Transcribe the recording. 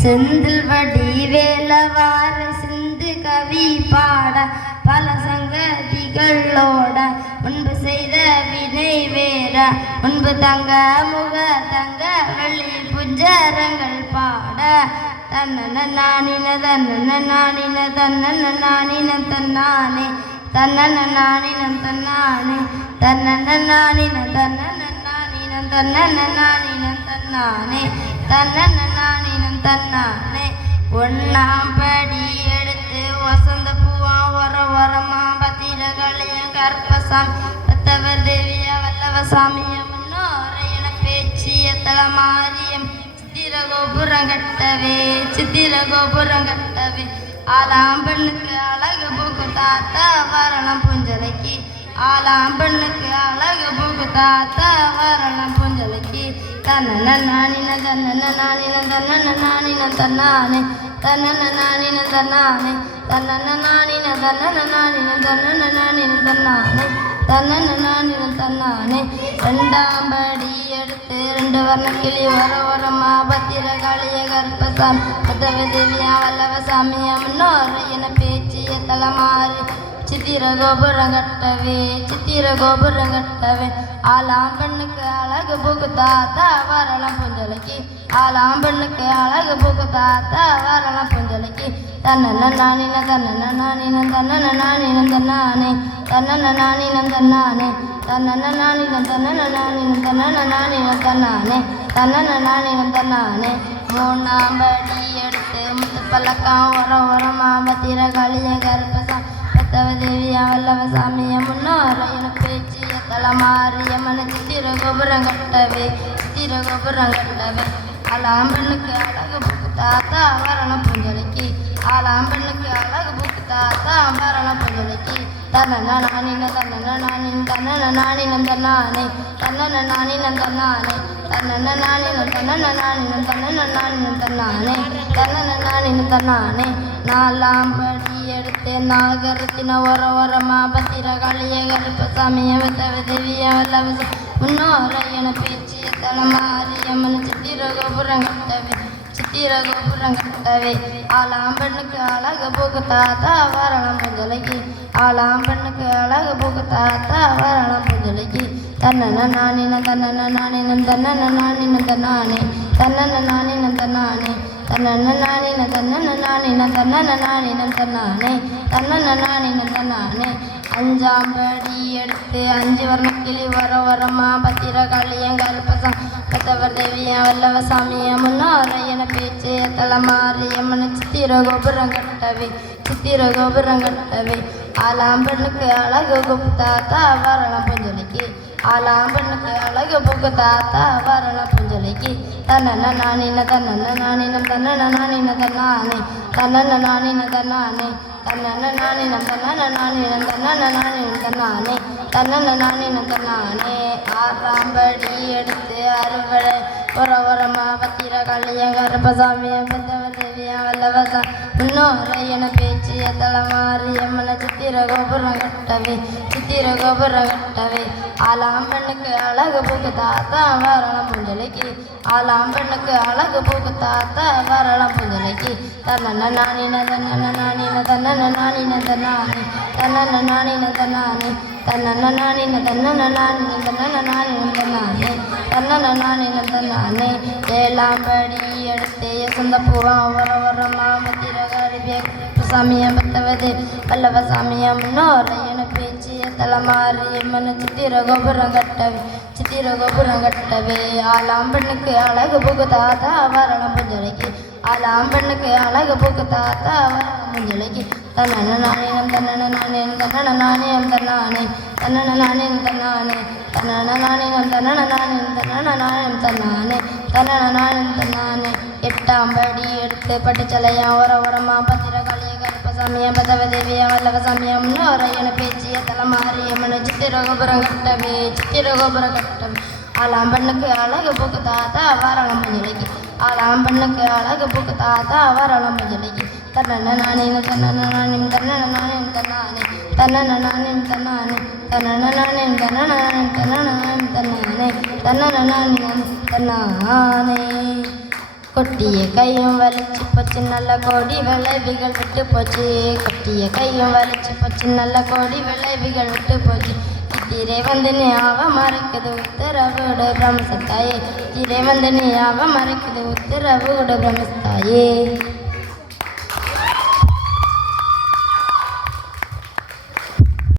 செந்தில் வடி வேலவார சிந்து கவி பாட பல சங்கதிகளோட முன்பு செய்த வினை வேற முன்பு தங்க முக தங்க வெள்ளி புஞ்சரங்கள் பாட தன்னன நானின தன்னன நானின தன்னன நானின தன்னானே தன்னன நானின தன்னானே தன்னன நானின தன்னன நானின தன்னன நானின தன்னானே தன்னன நானின தன்னானே. ஒன்னாம் படி எடுத்து வசந்த பூவா வரமா பத்திரகளைய கற்பசாமி பத்தவர் தேவிய வல்லவசாமிய முன்னோரையன பேச்சிய தலமாரியம் சித்திர கோபுரம் கட்டவே ஆலாம் பெண்ணுக்கு அழகு பூக்கு தாத்தா வரலாம் புஞ்சலைக்கு ஆலாம் பெண்ணுக்கு அழகு பூக்கு தாத்தா வரலாம் புஞ்சலைக்கு தன்னன நானின தன்னன நானின தன்னன நானின தன்னானே தன்னன நானின தன்னானே தன்னன நானின தன்னன நானின தன்னன நானின தன்னானே தன்னன நானின தன்னானே. ரெண்டாம் படி எடுத்து ரெண்டு வர்ணக்கிளி வரமா பத்திர காளிய கற்பசாமி பத்தவ தேவியா வல்லவசாமியா முன்னோரையன பேச்சிய தலமாறி சித்திர கோபுரம் கட்டவே ஆலாம் பெண்ணுக்கு அழகு பூக்கு தாத்தா வரலாம் புஞ்சலைக்கு ஆலாம் பெண்ணுக்கு அழகு பூக்கு தாத்தா வரலாம் புஞ்சலைக்கு தன்னன நானின தன்னன நானின தன்னன நானின தன்னானே தன்னன நானின தன்னானே தன்னன நானின தன்னன நானின தன்னன நானின தன்னானே தன்னன நானின தன்னானே. மூணாம் படி எடுத்து முத்து பல்லக்கம் வரமா பத்திர காளிய கற்பசாமி பத்தவ தேவியா வல்லவசாமிய முன்னோரையன பேச்சிய தலமாரியம்மன சித்திர கோபுரம் கட்டவே ஆலாம் பெண்ணுக்கு அழகு பூக்கு தாத்தா வரலாம் புஞ்சலைக்கு ஆலாம் பெண்ணுக்கு அழகு பூக்கு தாத்தா வரலாம் புஞ்சலைக்கு தன்னன நானின தன்னன நானின தன்னன நானின தன்னானே தன்னன நானின தன்னானே தன்னன நானின தன்னன நானின தன்னன நானின தன்னானே தன்னன நானின தன்னானே. நாலாம் படி எடுத்து நாகரத்தின வரமா பத்திர காளிய கருப்பசாமிய வத்தவ தேவிய வல்லவச முன்னோரையன பேச்சிய தலமாரியம்மன சித்திர கோபுரம் கட்டவே ஆலாம் பெண்ணுக்கு அழகு பூக்கு தாத்தா வரலாம் புஞ்சலைக்கு ஆலாம் பெண்ணுக்கு அழகு பூக்கு தாத்தா வரலாம் புஞ்சலைக்கு தன்னன நானின தன்னன நானின தன்னன நானின தன்னானே தன்னன நானின தன்னானே தன்னன நானின தன்னன நானின தன்னன நானின தன்னானே தன்னன நானின தன்னானே. அஞ்சாம் படி எடுத்து அஞ்சு வர்ணக்கிளி வரமா பத்திர காளிய கற்பசாமி பத்தவர் தேவியா வல்லவசாமிய முன்னோரையன பேச்சிய தலமாரியம்மன சித்திர கோபுரம் கட்டவே ஆலாம் பெண்ணுக்கு அழகு பூக்கு தாத்தா வரலாம் புஞ்சலைக்கு ஆலாம் பெண்ணுக்கு அழகு பூக்கு தாத்தா வரலாம் புஞ்சலைக்கு தன்னன நானின தன்னன நானின தன்னன நானின தன்னானே தன்னன நானின தன்னானே தன்னன நானின தன்னன நானின தன்னன நானின தன்னானே தன்னன நானின தன்னானே. ஆறாம் படி எடுத்து அறுவடை வரமா பத்திர காளிய கருப்பசாமிய பத்தவ தேவியா வல்லவசா முன்னோரையன பேச்சிய தலமாரியம்மன சித்திர கோபுரம் கட்டவே ஆலாம் பெண்ணுக்கு அழகு பூக்கு தாத்தா வரலாம் புஞ்சலைக்கு ஆலாம் பெண்ணுக்கு அழகு பூக்கு தாத்தா வரலாம் புஞ்சலைக்கு தன்னன நானின தன்னன நானின தன்னன நானின தன்னானே தன்னன நானின தன்னானே தன்னன நானின தன்னன நானின தன்னன நானின தன்னானே தன்னன நானின தன்னானே. ஏழாம் படி எடுத்து சொந்த பூவா வரமா பத்திர காளிய கருப்பசாமிய பத்தவதே வல்லவசாமிய முன்னோரையன பேச்சிய தலமாரியம்மன சித்திர கோபுரம் கட்டவே ஆலாம் பெண்ணுக்கு அழகு பூக்கு தாத்தா வரலாம் புஞ்சலைக்கு ஆலாம் பெண்ணுக்கு அழகு பூக்கு தாத்தா வரலாம் புஞ்சலைக்கு தன்னன நானினம் தன்னன நானினம் தன்னன நானினம் தன்னானே தன்னன நானினம் தன்னானே தன்னன நானினம் தன்னன நானினம் தன்னன நானினம் தன்னானே தன்னன நானினம் தன்னானே. எட்டாம் படி எடுத்து பட்டுச்சலையா வரமா பத்திர காளிய கருப்பசாமிய பத்தவ தேவியா வல்லவசாமிய முன்னோரையன பேச்சிய தலமாரியம்மன சித்திர கோபுரம் கட்டவே ஆலாம் பெண்ணுக்கு அழகு பூக்கு தாத்தா வரலாம் புஞ்சலைக்கு ஆலாம் பெண்ணுக்கு அழகு பூக்கு தாத்தா வரலாம் புஞ்சலைக்கு தன்னன நானின தன்னன நானின தன்னன நானின தன்னானே தன்னன நானின தன்னானே தன்னன நானின தன்னன நானின தன்னன நானின தன்னானே தன்னன நானின தன்னானே. கொட்டிய கையும் வலிச்சு போச்சு நல்ல கோடி விளைவுகள் விட்டு போச்சு கொட்டிய கையும் வலிச்சு போச்சு நல்ல கோடி விளைவுகள் விட்டு போச்சு திரை வந்து நீ ஆவ மறைக்குது உத்தரவோட பிரமசத்தாயே திரை வந்து நீ ஆவ மறைக்குது உத்தரவோட பிரமசத்தாயே